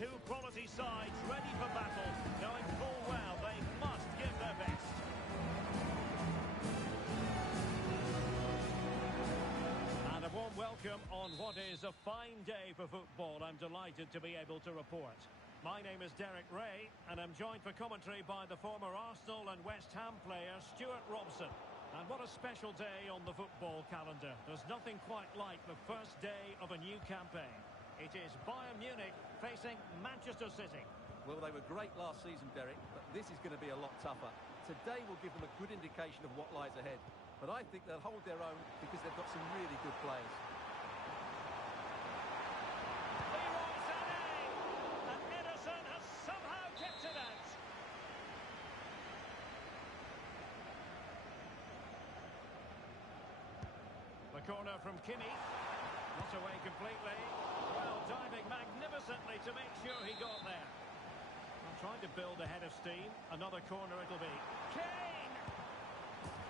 Two quality sides ready for battle, knowing full well they must give their best. And a warm welcome on what is a fine day for football. I'm delighted to be able to report. My name is Derek Ray, and I'm joined for commentary by the former Arsenal and West Ham player Stuart Robson. And what a special day on the football calendar. There's nothing quite like the first day of a new campaign. It is Bayern Munich facing Manchester City. Well, they were great last season, Derek, but this is going to be a lot tougher. Today will give them a good indication of what lies ahead. But I think they'll hold their own because they've got some really good players. Kept it out. The corner from Kimmich. Not away completely. Well, diving magnificently to make sure he got there. I'm trying to build a head of steam. Another corner it'll be. Kane!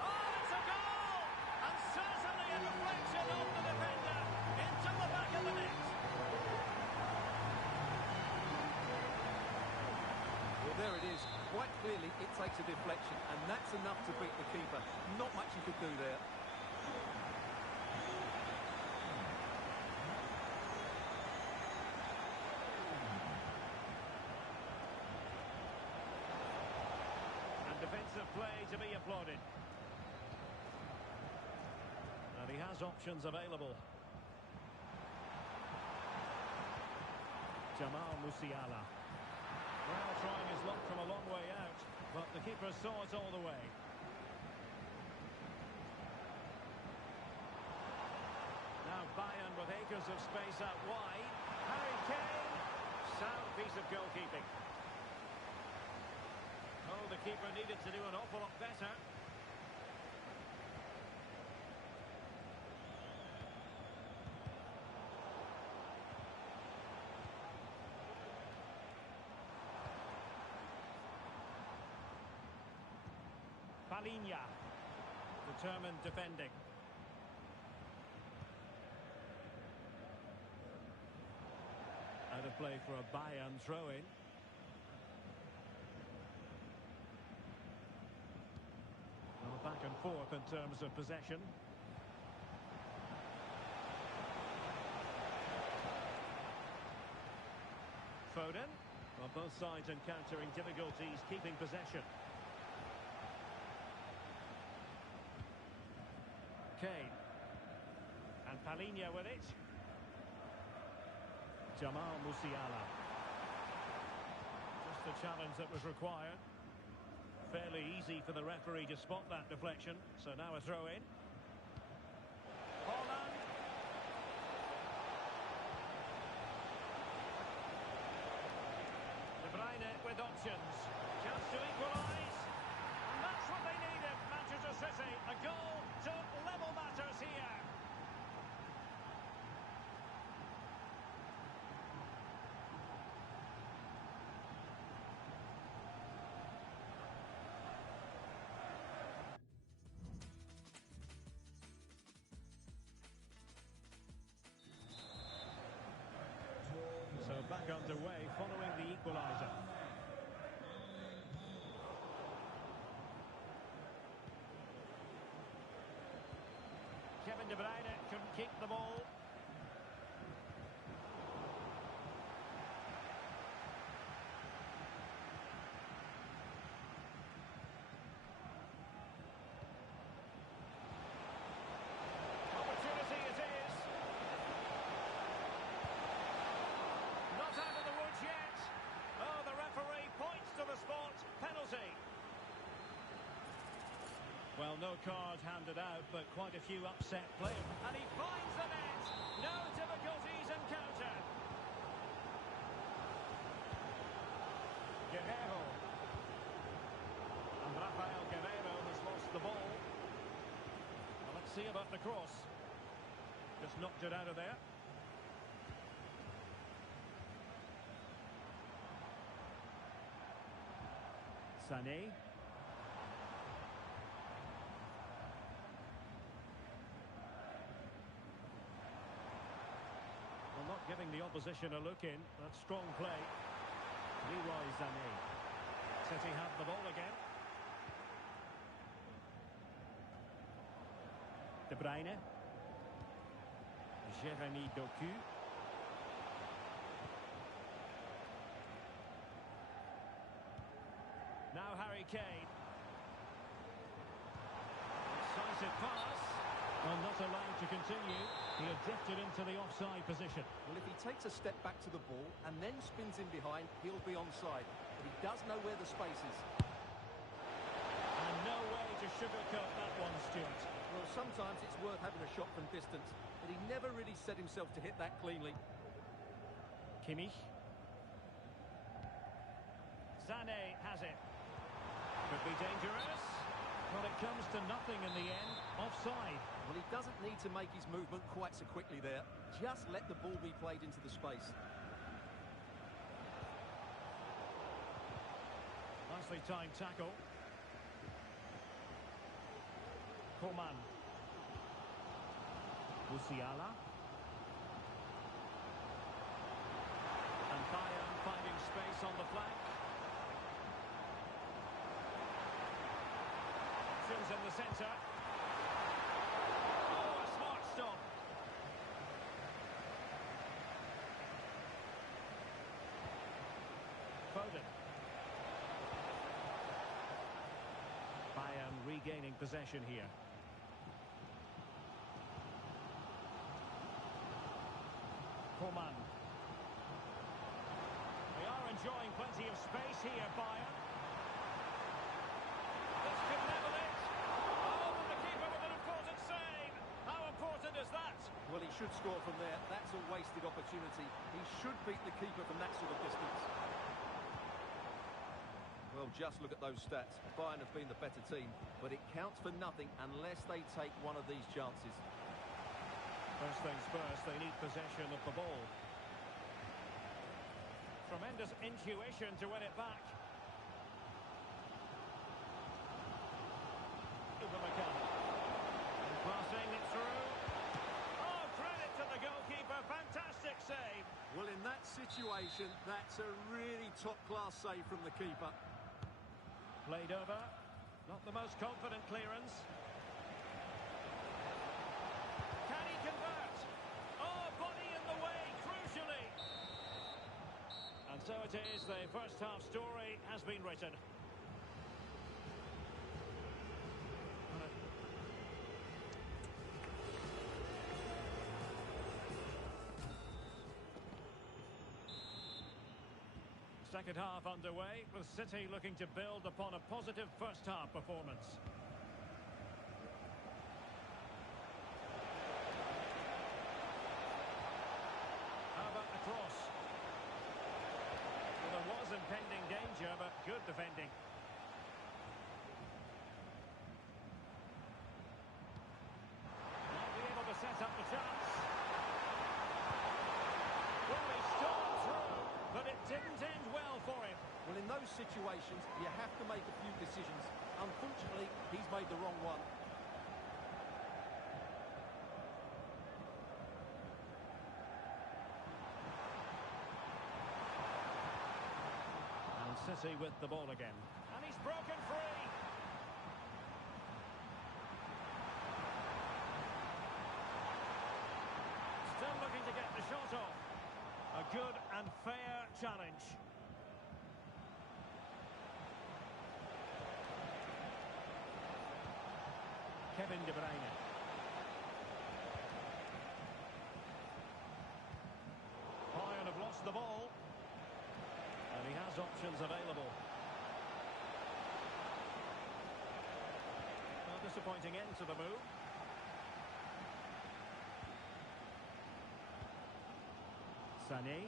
Oh, it's a goal! And certainly a deflection of the defender into the back of the net. Well, there it is. Quite clearly, it takes a deflection, and that's enough to beat the keeper. Not much you could do there. And defensive play to be applauded. And he has options available. Jamal Musiala. Well, trying his luck from a long way out, but the keeper saw it all the way. Now Bayern with acres of space out wide. Harry Kane. Sound piece of goalkeeping. Oh, the keeper needed to do an awful lot better. Palinha, determined defending. Out of play for a Bayern throw-in. Well, back and forth in terms of possession. Foden. Well, both sides encountering difficulties keeping possession. Kane. And Palinha with it. Jamal Musiala. Just the challenge that was required. Fairly easy for the referee to spot that deflection. So now a throw in. Holland. De Bruyne with options. Chance to equalise. And that's what they needed, Manchester City. A goal to level matters here. So back underway following the equaliser. Kevin De Bruyne couldn't keep the ball. Opportunity it is. Not out of the woods yet. Oh, the referee points to the spot. Penalty. Well, no card handed out, but quite a few upset players. And he finds the net. No difficulties encountered. Guerrero. And Rafael Guerrero has lost the ball. Well, let's see about the cross. Just knocked it out of there. Sané. Well, not giving the the opposition a look in. That's strong play. Leroy Sané. City have the ball again. De Bruyne. Jeremy Doku. Now Harry Kane. Decisive pass. Well, not allowed to continue. He had drifted into the offside position. Well, if he takes a step back to the ball and then spins in behind, he'll be onside. But he does know where the space is. And no way to sugarcoat that one, Stuart. Well, sometimes it's worth having a shot from distance, but he never really set himself to hit that cleanly. Kimmich. Sané has it. Could be dangerous. But it comes to nothing in the end. Offside. Well, he doesn't need to make his movement quite so quickly there. Just let the ball be played into the space. Nicely timed tackle. Coman. Musiala. And Bayern finding space on the flank. Options in the centre. Oh, a smart stop. Foden. Bayern regaining possession here. Coman. They are enjoying plenty of space here, Bayern. This could level it. Oh, and the keeper with an important save. How important is that? Well, he should score from there. That's a wasted opportunity. He should beat the keeper from that sort of distance. Well, just look at those stats. Bayern have been the better team, but it counts for nothing unless they take one of these chances. First things first, they need possession of the ball. Tremendous intuition to win it back. Upamecano. Crossing it through. Oh, credit to the goalkeeper. Fantastic save. Well, in that situation, that's a really top-class save from the keeper. Played over. Not the most confident clearance. Can he convert? Oh, body in the way, crucially. And so it is, the first half story has been written. Second half underway, with City looking to build upon a positive first half performance. How about the cross? Well, there was impending danger, but good defending. Might be able to set up the chance. Well, he stormed through, but it didn't end well for him. Well, in those situations, you have to make a few decisions. Unfortunately, he's made the wrong one. And City with the ball again. And he's broken free. Still looking to get the shot off. A good and fair challenge. Kevin De Bruyne. Bayern have lost the ball. And he has options available. A disappointing end to the move. Sané.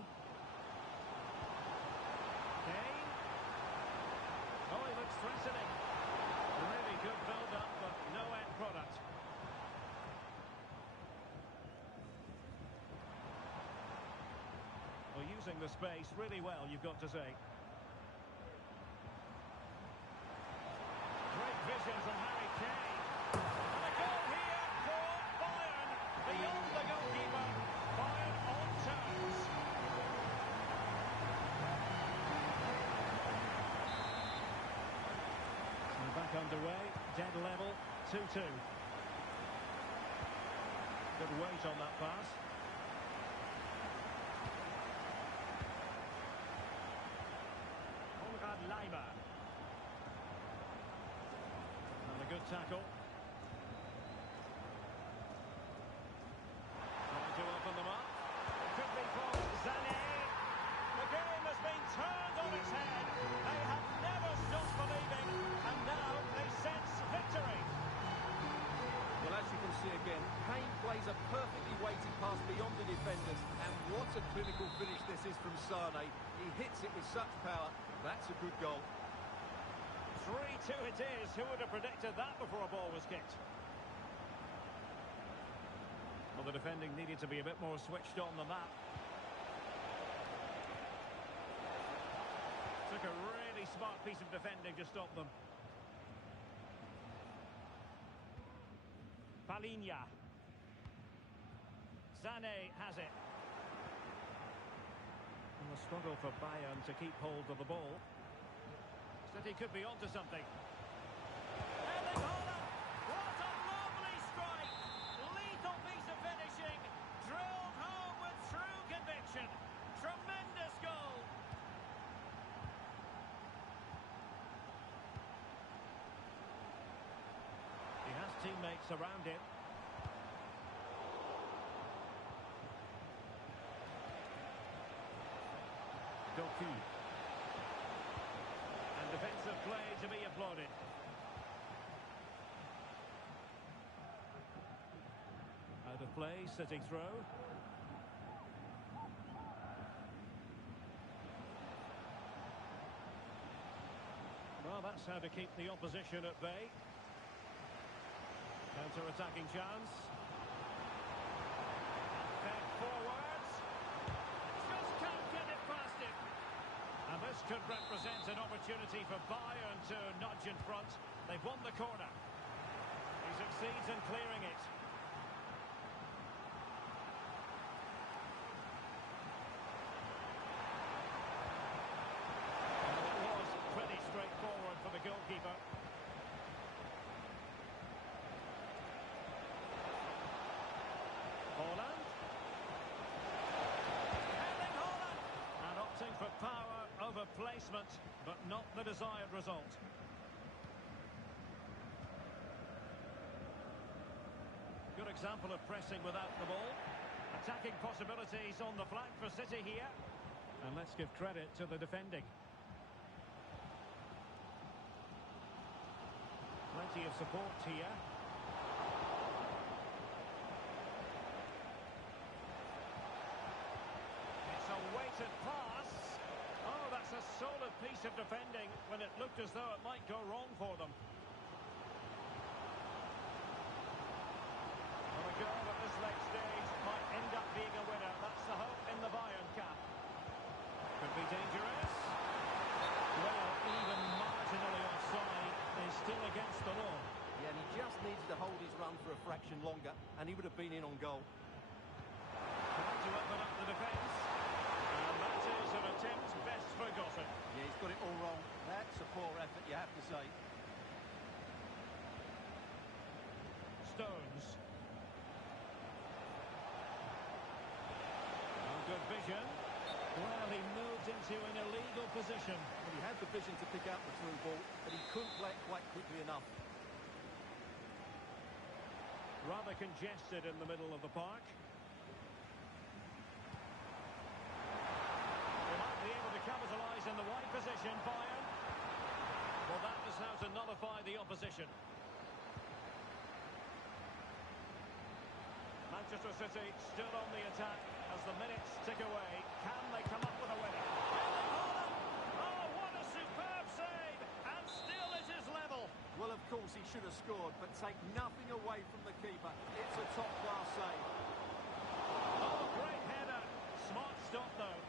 Kane. Oh, he looks threatening. Really good build-up, but no end product. Well, using the space really well, you've got to say. Great vision from Harry Kane. And a goal here for Bayern. Beyond the goalkeeper. Bayern on terms. 2-2. Good weight on that pass. Lima. And a good tackle. Trying to open them up. It could be for Sané. The game has been turned on its head. They have never stopped believing, and now they sense victory. Well, as you can see again, Kane plays a perfectly weighted pass beyond the defenders, and what a clinical finish this is from Sané. He hits it with such power. That's a good goal. 3-2 it is. Who would have predicted that before a ball was kicked? Well, the defending needed to be a bit more switched on than that. Took a really smart piece of defending to stop them. Palinha. Sané has it. And the struggle for Bayern to keep hold of the ball. City could be onto something. Erling Haaland! What a lovely strike! Lethal piece of finishing. Drilled home with true conviction. Tremendous goal. He has teammates around him. Doku. And defensive play to be applauded. Out of play, City throw. Well, that's how to keep the opposition at bay. Counter-attacking chance. Fed forwards. Just can't get it past him. And this could represent an opportunity for Bayern to nudge in front. They've won the corner. He succeeds in clearing it. Well, it was pretty straightforward for the goalkeeper. Haaland. Erling Haaland. And opting for power over placement, but not the desired result. Good example of pressing without the ball. Attacking possibilities on the flank for City here. And let's give credit to the defending. Plenty of support here. It's a weighted pass. Oh, that's a solid piece of defending when it looked as though it might go wrong for them. Well, a goal at this late stage might end up being a winner. That's the hope in the Bayern camp. Could be dangerous. Well, even marginally offside is still against the law. Yeah, and he just needed to hold his run for a fraction longer, and he would have been in on goal. Trying to open up the defence. And that is an attempt best forgotten. Yeah, he's got it all wrong. That's a poor effort, you have to say. Stones. Oh, good vision. Well, he moved into an illegal position. Well, he had the vision to pick out the through ball, but he couldn't play it quite quickly enough. Rather congested in the middle of the park. They might be able to capitalise in the wide position, Bayern. Well, that is how to nullify the opposition. Manchester City still on the attack as the minutes tick away. Can they come up with a winner? Erling Haaland! Oh, what a superb save! And still it is level. Well, of course, he should have scored, but take nothing away from the keeper. It's a top-class save. Oh, great header. Smart stop, though.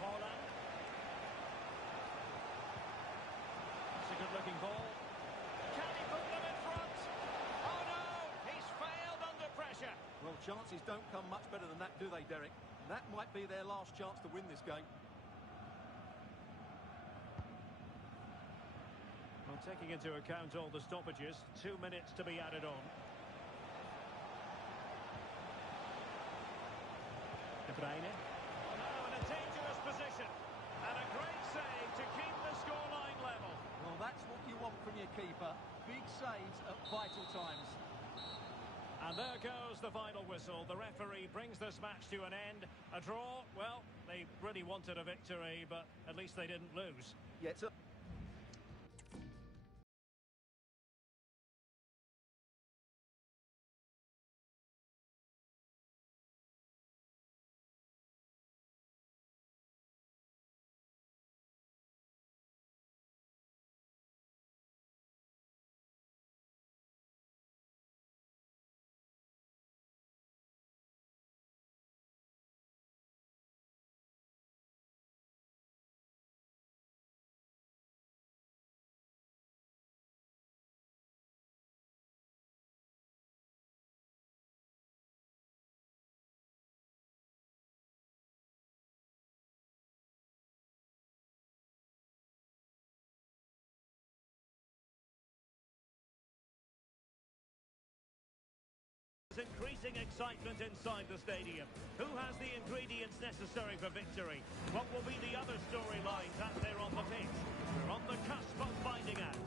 Haaland. Good-looking ball. Can he put them in front? Oh no! He's failed under pressure. Well, chances don't come much better than that, do they, Derek? That might be their last chance to win this game. Well, taking into account all the stoppages, 2 minutes to be added on. De Bruyne. Oh, now in a dangerous position. And a great save to keep the scoreline level. Well, that's what you want from your keeper. Big saves at vital times. And there goes the final whistle. The referee brings this match to an end. A draw, well, they really wanted a victory, but at least they didn't lose. Yeah, it's a Increasing excitement inside the stadium. Who has the ingredients necessary for victory? What will be the other storylines out there on the pitch? We're on the cusp of finding out.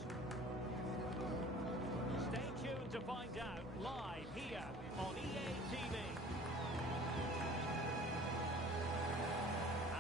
Stay tuned to find out live here on EA TV.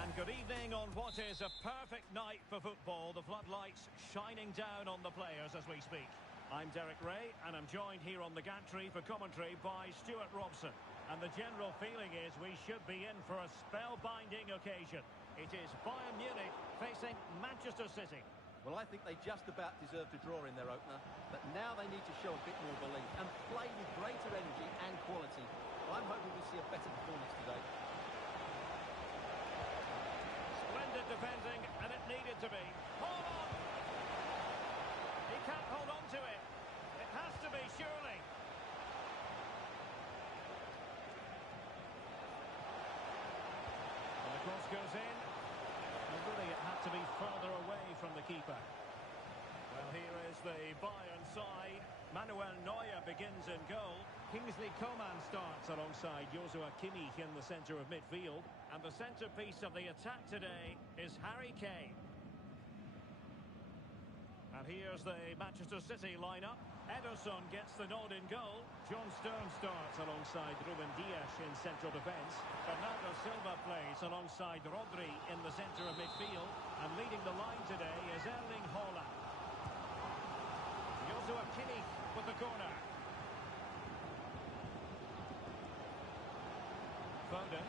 And good evening on what is a perfect night for football. The floodlights shining down on the players as we speak. I'm Derek Ray, and I'm joined here on the gantry for commentary by Stuart Robson. And the general feeling is we should be in for a spellbinding occasion. It is Bayern Munich facing Manchester City. Well, I think they just about deserve to draw in their opener, but now they need to show a bit more belief and play with greater energy and quality. I'm hoping we'll see a better performance today. Splendid defending, and it needed to be. Hold on! He can't hold on to it. It has to be, surely. And the cross goes in. And really, it had to be further away from the keeper. Well, here is the Bayern side. Manuel Neuer begins in goal. Kingsley Coman starts alongside Joshua Kimmich in the centre of midfield. And the centrepiece of the attack today is Harry Kane. And here's the Manchester City lineup. Ederson gets the nod in goal. John Stones starts alongside Ruben Dias in central defence. Bernardo Silva plays alongside Rodri in the centre of midfield. And leading the line today is Erling Haaland. Joshua Kimmich with the corner. Foden.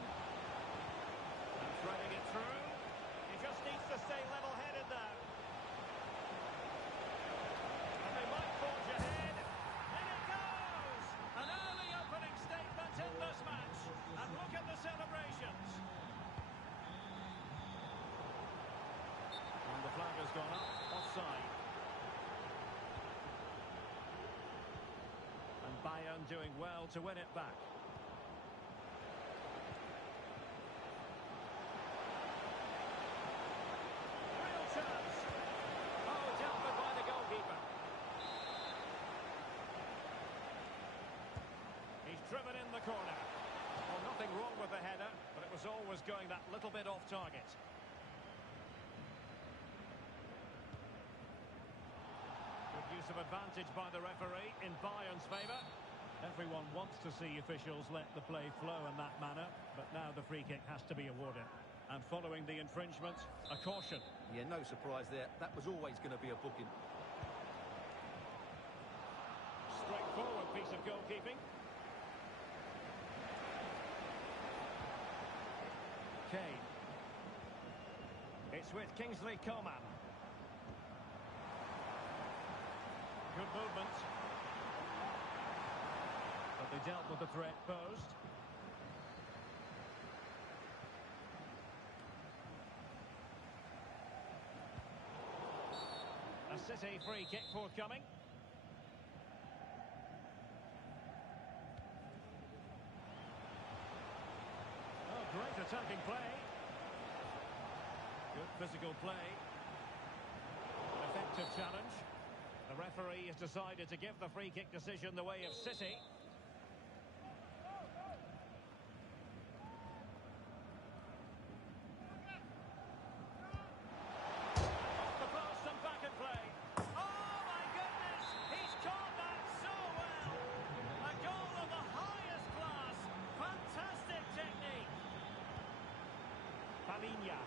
And threading it through. He just needs to stay level-headed now. And they might forge ahead. In it goes! An early opening statement in this match. And look at the celebrations. And the flag has gone up. Offside. And Bayern doing well to win it back. Real chance. Oh, dealt with by the goalkeeper. He's driven in the corner. Well, nothing wrong with the header, but it was always going that little bit off target. Good use of advantage by the referee in Bayern's favour. Everyone wants to see officials let the play flow in that manner, but now the free kick has to be awarded. And following the infringement, a caution. Yeah, no surprise there. That was always going to be a booking. Straightforward piece of goalkeeping. Kane. It's with Kingsley Coman. Good movement. But they dealt with the threat posed. A City free kick forthcoming. Oh, great attacking play. Good physical play. An effective challenge. The referee has decided to give the free kick decision the way of City. Off the post and back in play. Oh my goodness! He's caught that so well! A goal of the highest class. Fantastic technique. Palinha.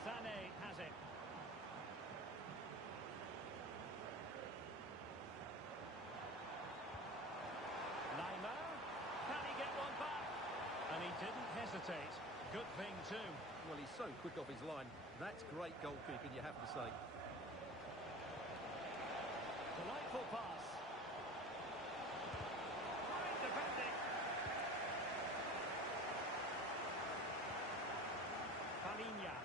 Sané has it. Lima. Can he get one back? And he didn't hesitate. Good thing too. Well, he's so quick off his line. That's great goalkeeping, you have to say. Delightful pass. Great defending. Palinha.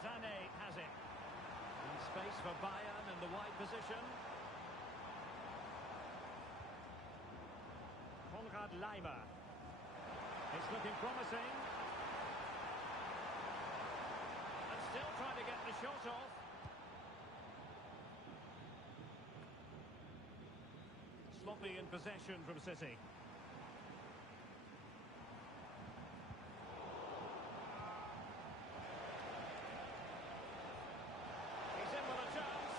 Sané has it. And space for Bayern in the wide position. Konrad Lima. It's looking promising. And still trying to get the shot off. Sloppy in possession from City. He's in with a chance.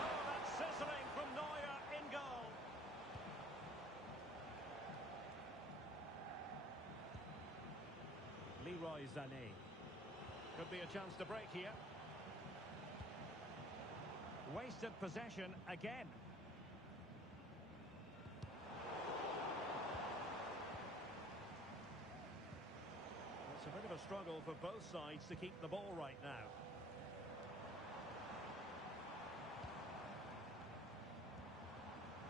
Oh, that's sizzling from Neuer in goal. Leroy Sané. Could be a chance to break here. Wasted possession again. It's a bit of a struggle for both sides to keep the ball right now.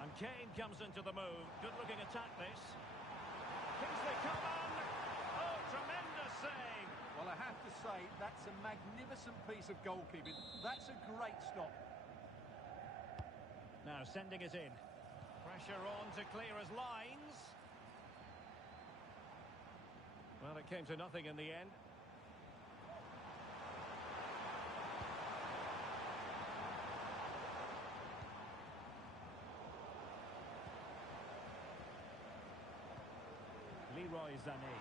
And Kane comes into the move. Good looking attack this. Kingsley Coman. Oh, tremendous save. Well, I have to say, that's a magnificent piece of goalkeeping. That's a great stop. Now sending it in. Pressure on to clear his lines. Well, it came to nothing in the end. Leroy Sané.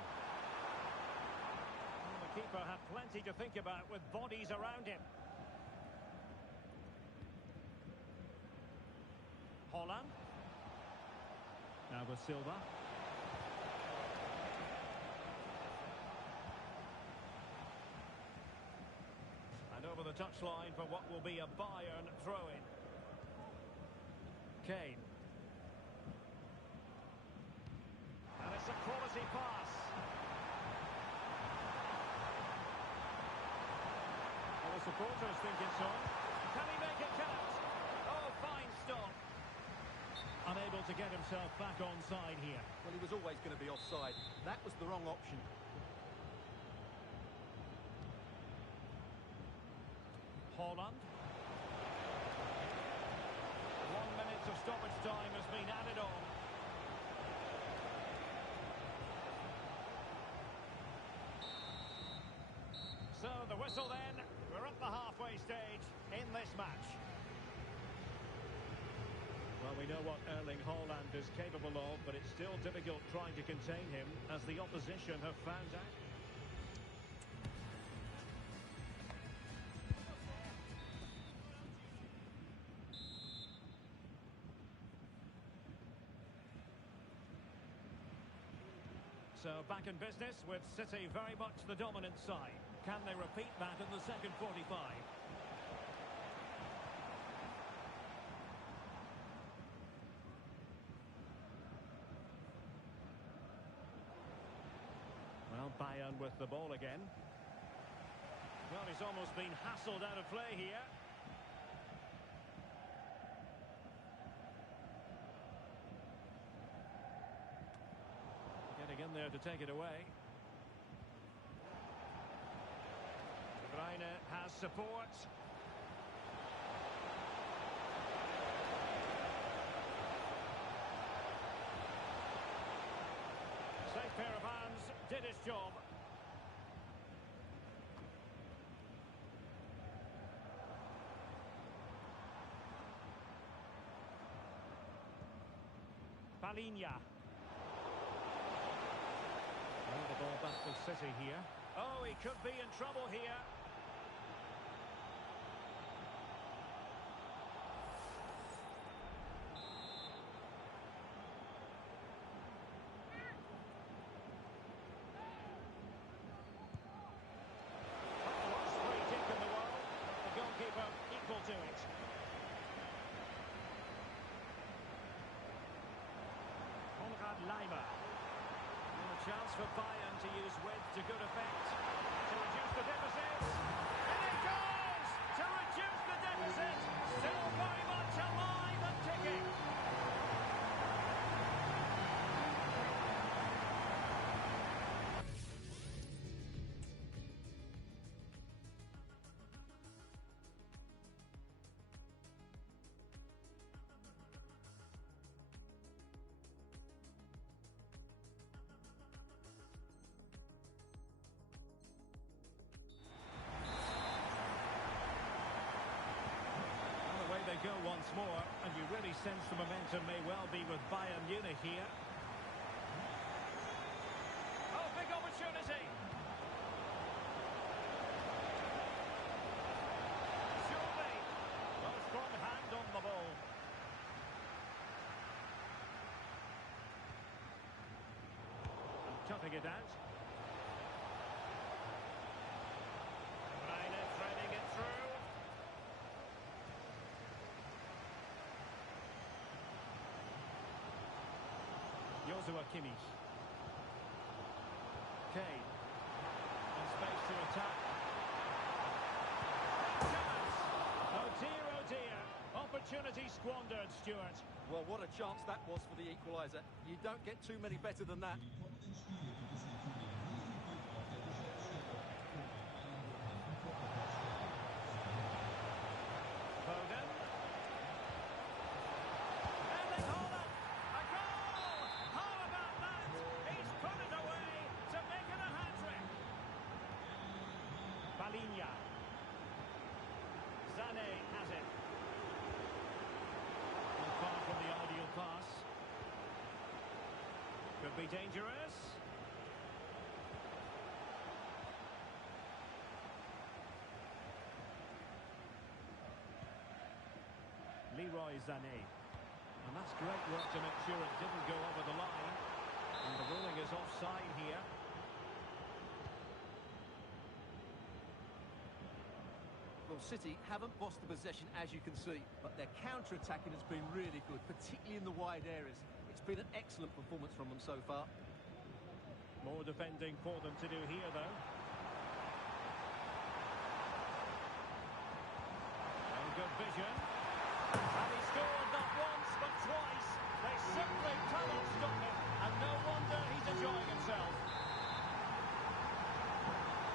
Well, the keeper had plenty to think about with bodies around him. Holland. Now with Silva. And over the touchline for what will be a Bayern throw-in. Kane. And it's a quality pass. Well, the supporters think it's on. Can he make it count? Oh, fine stop. Unable to get himself back onside here. Well, he was always going to be offside. That was the wrong option. Holland. 1 minute of stoppage time has been added on. So the whistle then. We're at the halfway stage in this match. Well, we know what Erling Haaland is capable of, but it's still difficult trying to contain him as the opposition have found out. So back in business with City very much the dominant side. Can they repeat that in the second 45? Well, Bayern with the ball again. Well, he's almost been hassled out of play here. Getting in there to take it away. De Bruyne has support. did its job. Palinha. Oh, the ball back with City here. Oh, he could be in trouble here. Worst free kick in the world. The goalkeeper equal to it. Lima. And a chance for Bayern to use width to good effect. To reduce the deficit. And it goes! To reduce the deficit. Still very much alive and kicking. They go once more, and you really sense the momentum may well be with Bayern Munich here. Oh, big opportunity! Surely! Oh, strong hand on the ball. And cutting it out. Threading it through. Joshua Kimmich. Kane. And space to attack. Chance! Oh dear. Opportunity squandered, Stuart. Well, what a chance that was for the equaliser. You don't get too many better than that. Foden. Erling Haaland. A goal! How about that? He's put it away to make it a hat-trick. Palinha. Sané has it. Not far from the ideal pass. Could be dangerous. Leroy Sané. And that's great work to make sure it didn't go over the line. And the ruling is offside here. Well, City haven't bossed the possession, as you can see, but their counter-attacking has been really good, particularly in the wide areas. It's been an excellent performance from them so far. More defending for them to do here, though. And good vision. And he scored not once, but twice. They simply cannot stop him, and no wonder he's enjoying himself.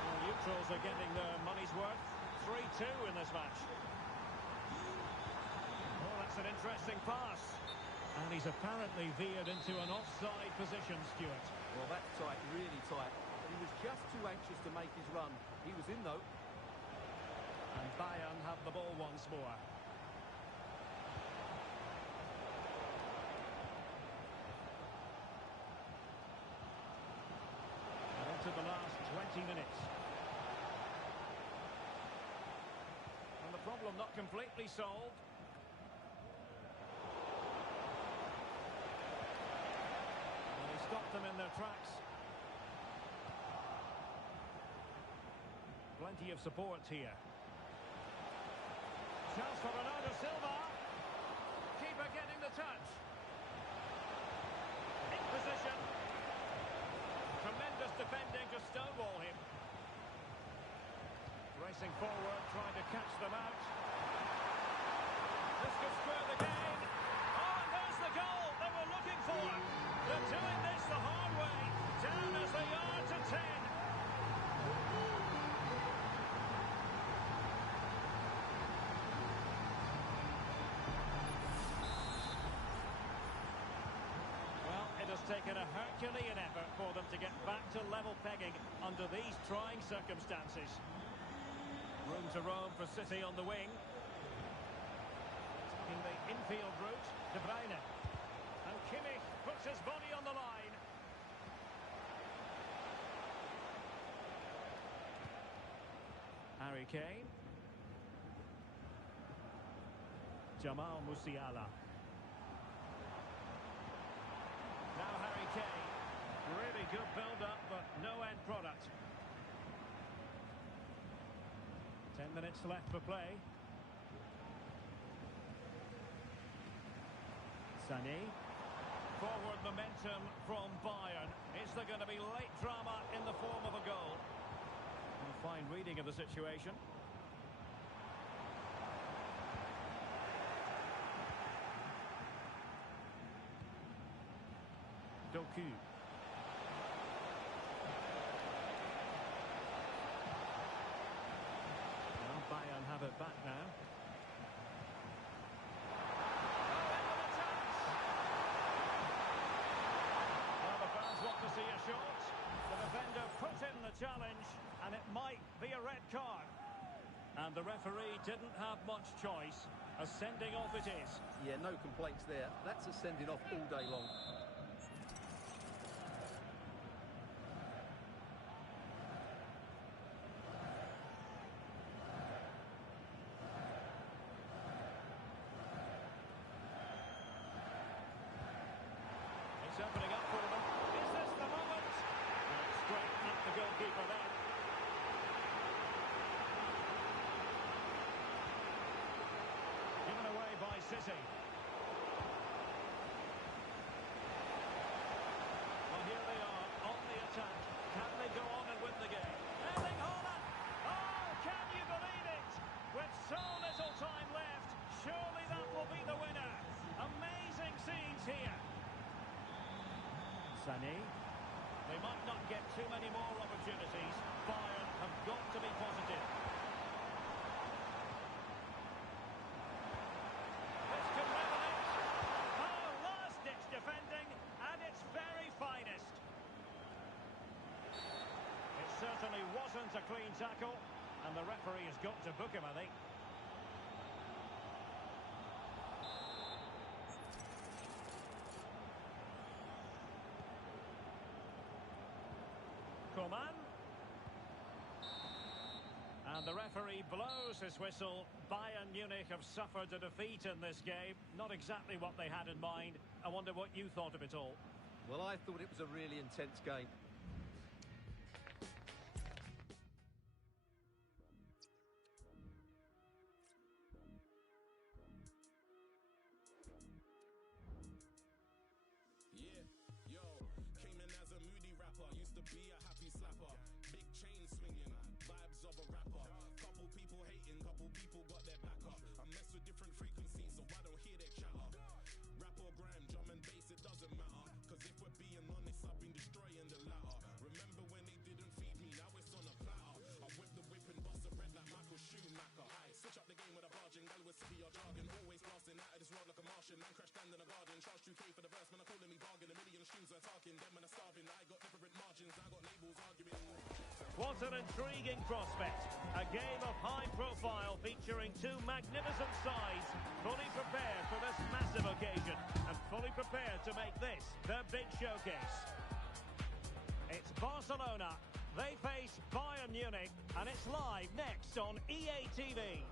The neutrals are getting their money's worth. 3-2 in this match. Oh, that's an interesting pass. And he's apparently veered into an offside position, Stuart. Well, that's tight, really tight. He was just too anxious to make his run. He was in, though. And Bayern have the ball once more. And into the last 20 minutes. And the problem not completely solved. And he stopped them in their tracks. Plenty of support here. Chance for Bernardo Silva. Keeper getting the touch. In position. Tremendous defending to stonewall him. Racing forward, trying to catch them out. This could square the game. Oh, and there's the goal they were looking for. They're doing this the hard way. Down as they are to 10. taken a Herculean effort for them to get back to level pegging under these trying circumstances. Room to roam for City on the wing. Taking the infield route, De Bruyne. And Kimmich puts his body on the line. Harry Kane. Jamal Musiala. Now Harry Kane. Really good build-up, but no end product. 10 minutes left for play. Sané. Forward momentum from Bayern. Is there going to be late drama in the form of a goal? A fine reading of the situation. Doku. Well, Bayern have it back now. Well, the fans want to see a shot. The defender put in the challenge, and it might be a red card. And the referee didn't have much choice. A sending off it is. Yeah, no complaints there. That's a sending off all day long. It's opening up for them. Is this the moment? Straight at the goalkeeper then. Given away by City. Well, here they are on the attack. Can they go on and win the game? Erling Haaland! Oh, can you believe it? With so little time left, surely that will be the winner. Amazing scenes here. Sané. They might not get too many more opportunities. Bayern have got to be positive. This could level it. Oh, last-ditch defending at its very finest. It certainly wasn't a clean tackle, and the referee has got to book him, I think. Coman. And the referee blows his whistle. Bayern Munich have suffered a defeat in this game. Not exactly what they had in mind. I wonder what you thought of it all. Well, I thought it was a really intense game. What an intriguing prospect. A game of high profile featuring two magnificent sides, fully prepared for this massive occasion and fully prepared to make this their big showcase. It's Barcelona. They face Bayern Munich, and it's live next on EA TV.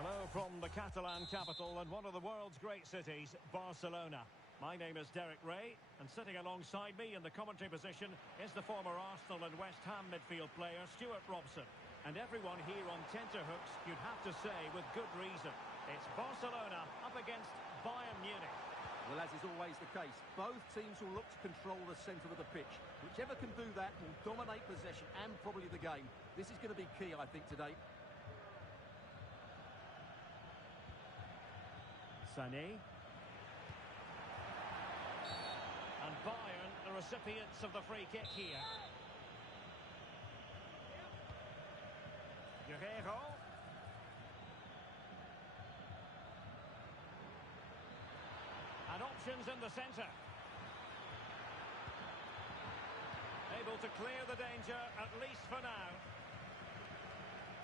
Hello from the Catalan capital and one of the world's great cities, Barcelona. My name is Derek Ray, and sitting alongside me in the commentary position is the former Arsenal and West Ham midfield player, Stuart Robson. And everyone here on tenterhooks, you'd have to say, with good reason. It's Barcelona up against Bayern Munich. Well, as is always the case, both teams will look to control the centre of the pitch. Whichever can do that will dominate possession and probably the game. This is going to be key, I think, today. Sané. And Bayern, the recipients of the free kick here. Guerrero. And Options in the centre. Able to clear the danger, at least for now.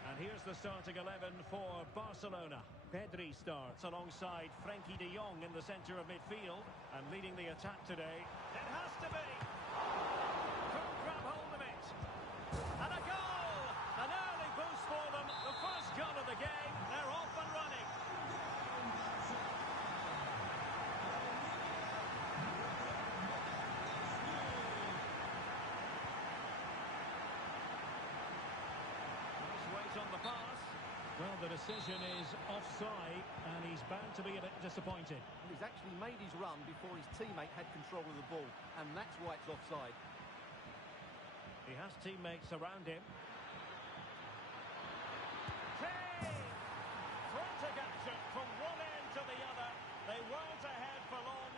And here's the starting 11 for Barcelona. Pedri starts alongside Frenkie de Jong in the centre of midfield. And leading the attack today, it has to be. Couldn't grab hold of it. And a goal! An early boost for them. The first goal of the game. They're off and running. On the pass. Well, the decision is offside, and he's bound to be a bit disappointed. He's actually made his run before his teammate had control of the ball, and that's why it's offside. He has teammates around him. Kane! Frantic action from one end to the other. They weren't ahead for long,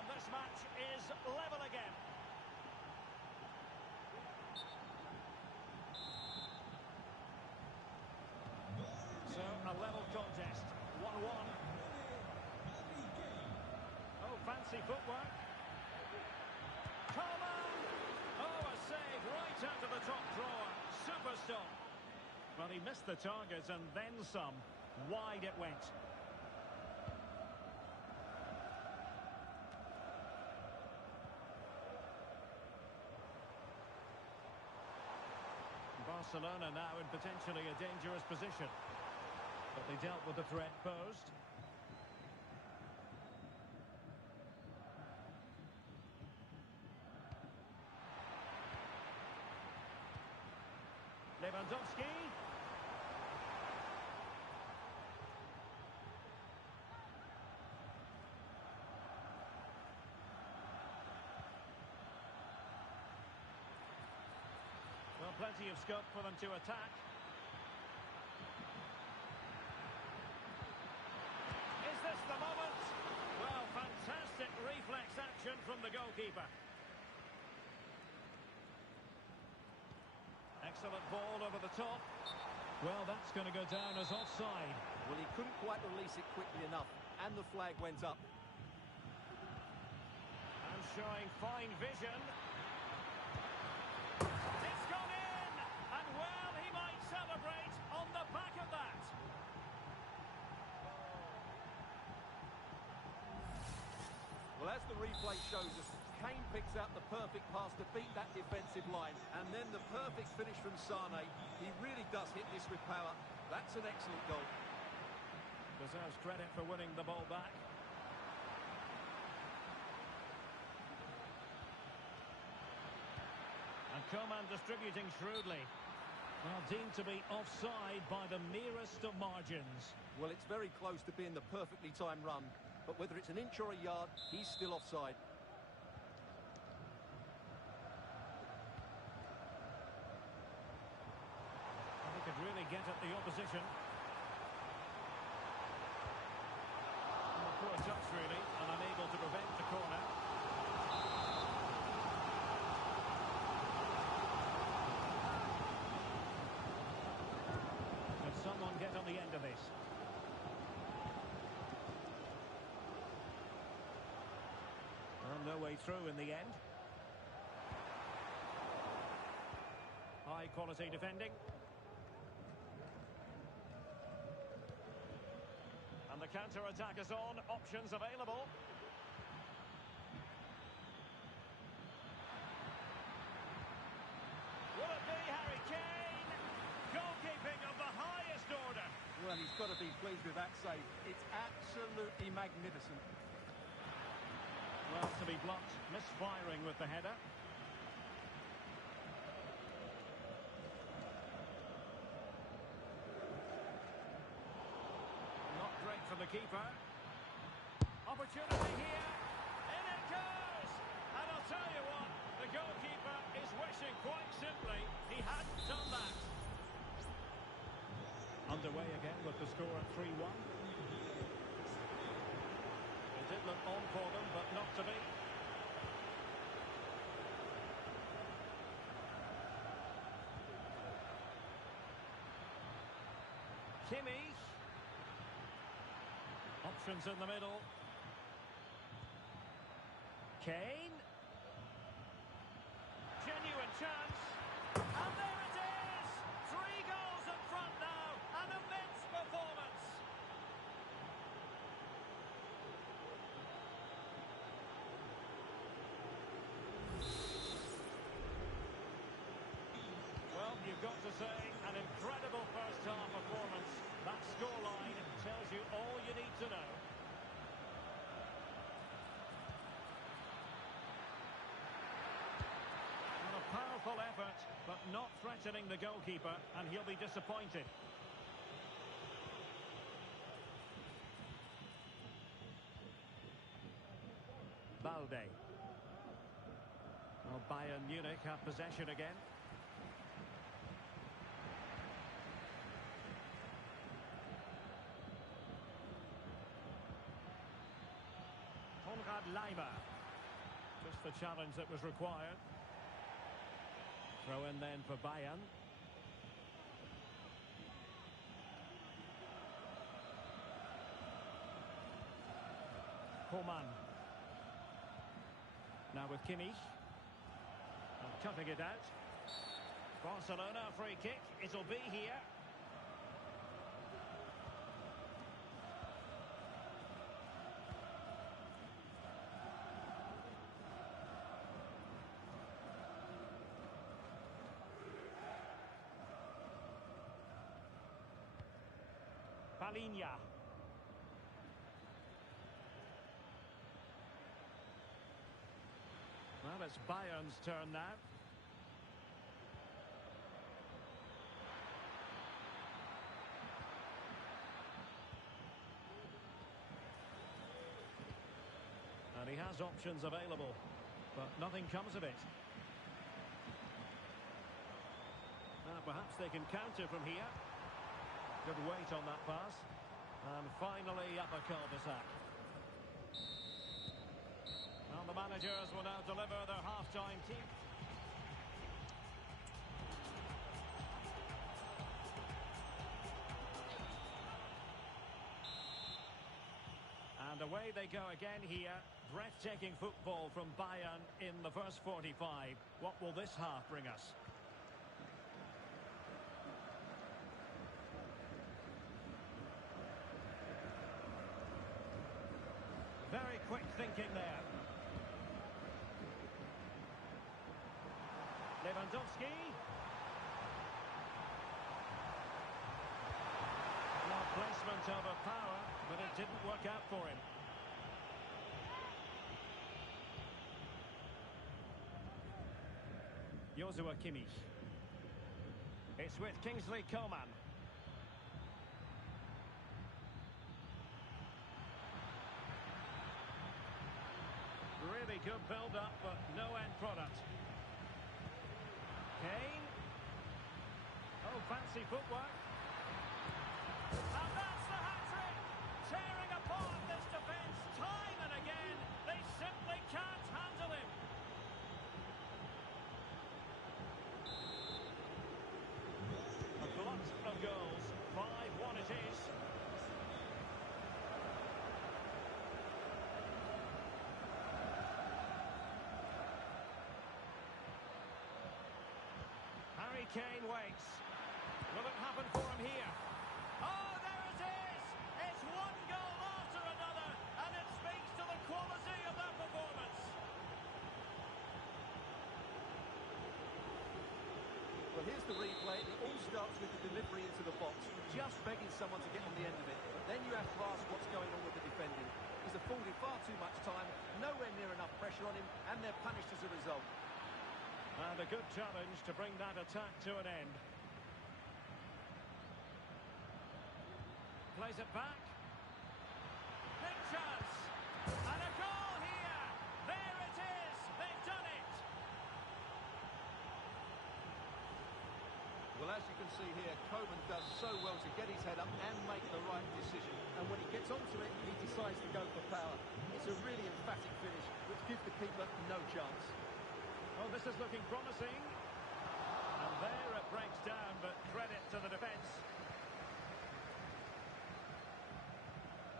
and this match is level again. So, a level contest, 1-1. Oh, fancy footwork. Coleman! Oh, a save right out of the top drawer. Super stop. Well, he missed the target and then some. Wide it went. Barcelona now in potentially a dangerous position. But they dealt with the threat posed. Lewandowski. Well, plenty of scope for them to attack. Is this the moment? Well, fantastic reflex action from the goalkeeper. Excellent ball over the top. Well, that's going to go down as offside. Well, he couldn't quite release it quickly enough, and the flag went up. And showing fine vision. It's gone in! And well, he might celebrate on the back of that. Well, as the replay shows us, Kane picks out the perfect pass to beat that defensive line, and then the perfect finish from Sane. He really does hit this with power. That's an excellent goal. Deserves credit for winning the ball back. And Coman distributing shrewdly. Well, deemed to be offside by the merest of margins. Well, it's very close to being the perfectly timed run, but whether it's an inch or a yard, he's still offside. And he could really get at the opposition. And a poor touch, really, and unable to prevent the corner. Could someone get on the end of this? Well, no way through in the end. High quality defending. And the counter-attack is on. Options available. Will it be Harry Kane? Goalkeeping of the highest order. Well, he's got to be pleased with that save. It's absolutely magnificent. Well, to be blocked, misfiring with the header. Not great for the keeper. Opportunity here. In it goes! And I'll tell you what, the goalkeeper is wishing quite simply he hadn't done that. Underway again with the score at 3-1. It did look on for them, but not to be. Kimmich. Options in the middle. Kane. Genuine chance. And there it is! 3 goals in front now. An immense performance. Well, you've got to say, an incredible first-half performance. That scoreline tells you all you need to know. And a powerful effort, but not threatening the goalkeeper, and he'll be disappointed. Balde. Well, Bayern Munich have possession again. Leimer. Just the challenge that was required. Throw in then for Bayern. Coman. Now with Kimmich. And cutting it out. Barcelona free kick. It'll be here. Palinia. Well, it's Bayern's turn now. And he has options available, but nothing comes of it. Now perhaps they can counter from here. Good weight on that pass. And finally up a cul-de-sac. Well, the managers will now deliver their half-time team. And away they go again here. Breathtaking football from Bayern in the first 45. What will this half bring us? Very quick thinking there. Lewandowski. Now placement over power, but it didn't work out for him. Joshua Kimmich. It's with Kingsley Coman. Really good build-up, but no end product. Kane. Oh, fancy footwork. And that's the hat-trick! Tearing apart this defence time and again. They simply can't handle him. A glut of goals. 5-1 it is. Harry Kane waits. Will it happen for him here? Oh, there it is! It's one goal after another, and it speaks to the quality of that performance. Well, here's the replay. It all starts with the delivery into the box, just begging someone to get on the end of it. But then you have to ask what's going on with the defending. He's afforded far too much time, nowhere near enough pressure on him, and they're punished as a result. And a good challenge to bring that attack to an end. Plays it back. Big chance. And a goal here. There it is. They've done it. Well, as you can see here, Coman does so well to get his head up and make the right decision. And when he gets onto it, he decides to go for power. It's a really emphatic finish, which gives the keeper no chance. Oh, this is looking promising. And there it breaks down, but credit to the defence.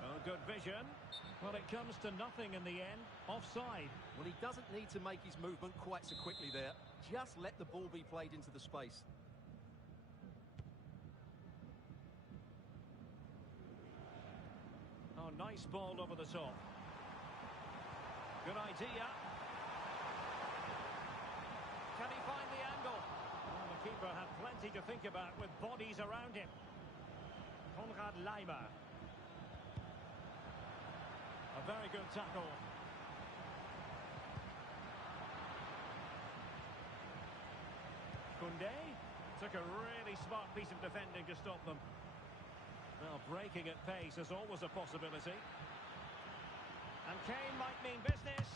Oh, good vision. Well, it comes to nothing in the end. Offside. Well, he doesn't need to make his movement quite so quickly there. Just let the ball be played into the space. Oh, nice ball over the top. Good idea. Can he find the angle? Well, the keeper had plenty to think about with bodies around him. Konrad Laimer. A very good tackle. Koundé took a really smart piece of defending to stop them. Well, breaking at pace is always a possibility. And Kane might mean business.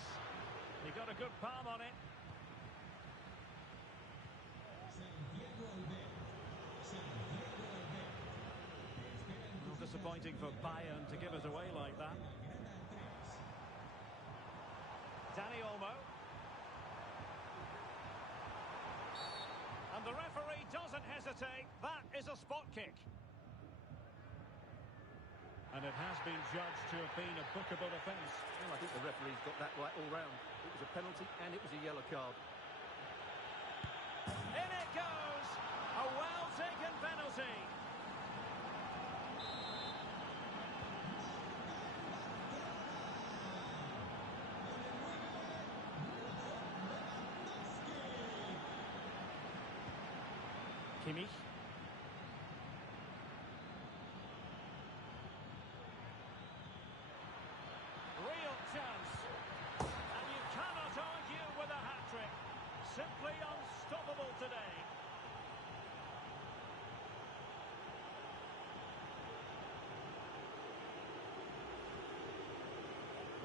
He got a good palm on it. Well, disappointing for Bayern to give it away like that. Dani Olmo. And the referee doesn't hesitate. That is a spot kick. And it has been judged to have been a bookable offence. Well, I think the referee's got that right all round. It was a penalty and it was a yellow card. In it goes! A well-taken penalty. Kimmich. Real chance. And you cannot argue with a hat-trick. Simply unstoppable today.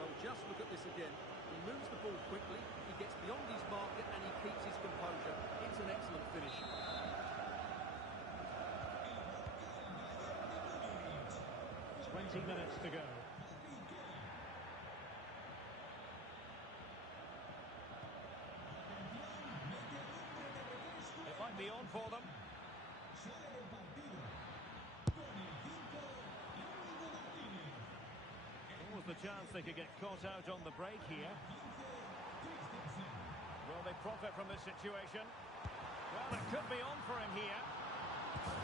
Well, just look at this again. He moves the ball quickly, he gets beyond his marker and he keeps his composure. It's an excellent finish. 20 minutes to go. It might be on for them. Almost the chance they could get caught out on the break here. Will they profit from this situation? Well, it could be on for him here.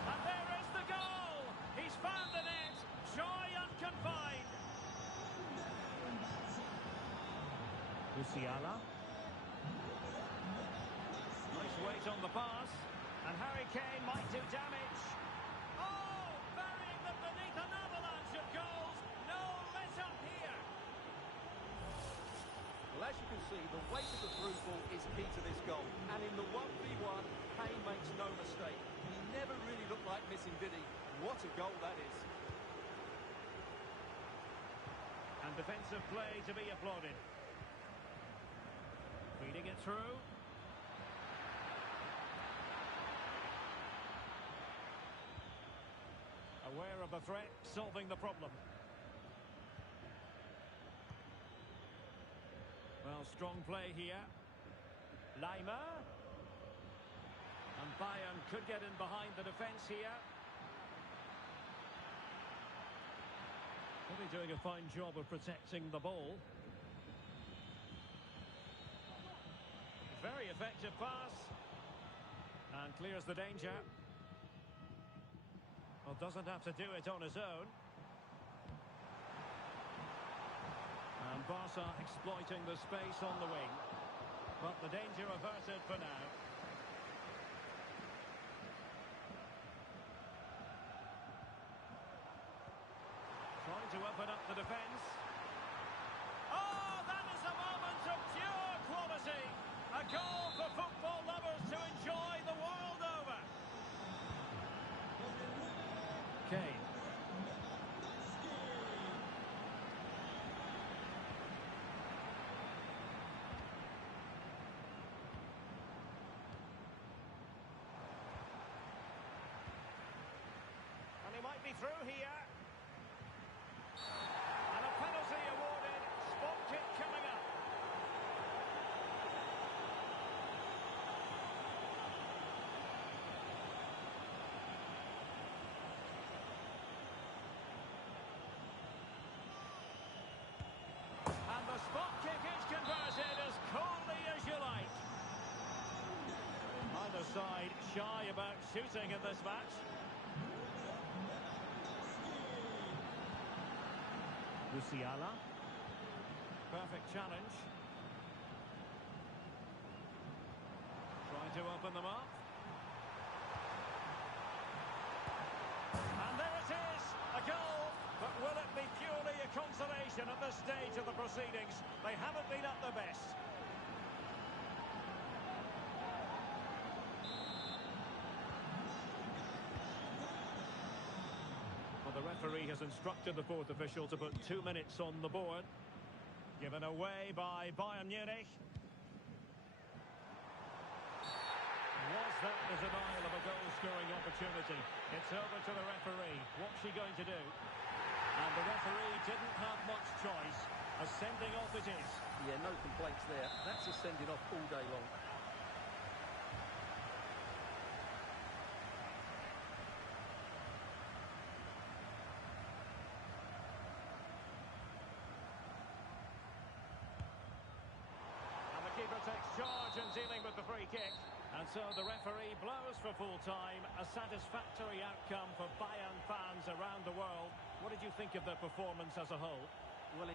And there is the goal! He's found the net! Joy unconfined! Musiala. Nice weight on the pass. And Harry Kane might do damage. Oh! Burying them beneath an avalanche of goals. No let-up here. Well, as you can see, the weight of the through ball is key to this goal. And in the 1v1, Kane makes no mistake. He never really looked like missing, did he? What a goal that is. And defensive play to be applauded. Feeding it through. Aware of the threat, solving the problem. Well, strong play here. Laimer. And Bayern could get in behind the defence here. Really doing a fine job of protecting the ball. Very effective pass. And clears the danger. Well, doesn't have to do it on his own. And Barca exploiting the space on the wing. But the danger averted for now. Trying to open up the defence. Oh, that is a moment of pure quality. A goal for football lovers to enjoy the world over. Kane. And he might be through here. And a penalty awarded. Spot kick coming up. Neither side shy about shooting in this match. Musiala. Perfect challenge. Trying to open them up. And there it is, a goal. But will it be purely a consolation at this stage of the proceedings? They haven't been at their best. Well, the referee has instructed the fourth official to put 2 minutes on the board. Given away by Bayern Munich. Was that the denial of a goal-scoring opportunity? It's over to the referee. What's she going to do? And the referee didn't have much choice. A sending off it is. Yeah, no complaints there. That's a sending off all day long. Keeper takes charge and dealing with the free kick. And so the referee blows for full time. A satisfactory outcome for Bayern fans around the world. What did you think of their performance as a whole? Well,